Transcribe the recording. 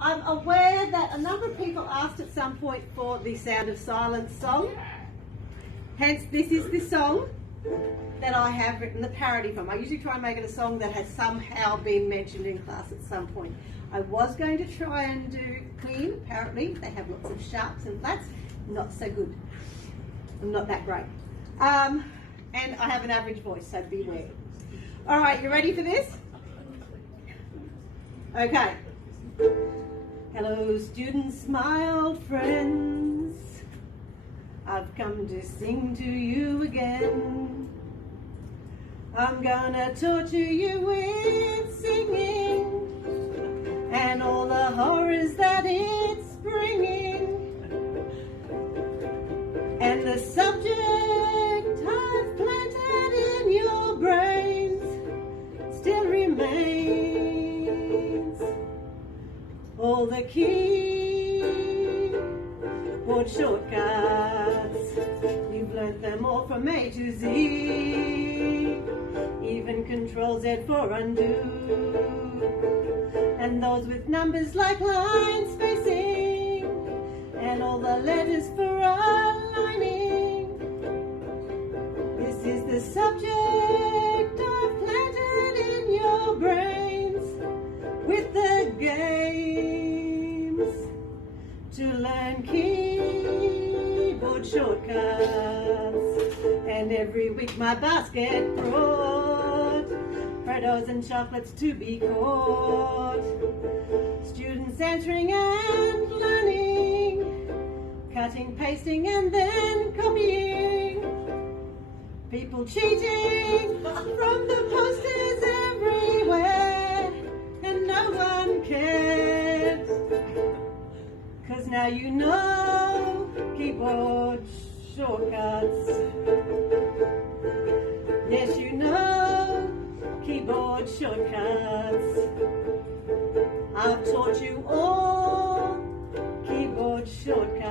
I'm aware that a number of people asked at some point for the Sound of Silence song. Hence, this is the song that I have written the parody from. I usually try and make it a song that has somehow been mentioned in class at some point. I was going to try and do clean, apparently. They have lots of sharps and flats. Not so good. I'm not that great. And I have an average voice, so beware. All right, you ready for this? Okay. Hello, students, my old friends. I've come to sing to you again. I'm gonna torture you with singing and all the horrors that it's bringing. And the subject I've planted in your brains still remains. All the keyboard shortcuts, you've learnt them all from A to Z. Even Control Z for undo. And those with numbers like line spacing, and all the letters for aligning. This is the subject I've planted in your brains, with the games to learn keyboard shortcuts. And every week my basket brought Predos and chocolates to be caught. Students answering and learning, cutting, pasting and then copying. People cheating from the posters everywhere, and no one cares. 'Cause now you know keyboard shortcuts. Yes, you know keyboard shortcuts. I've taught you all keyboard shortcuts.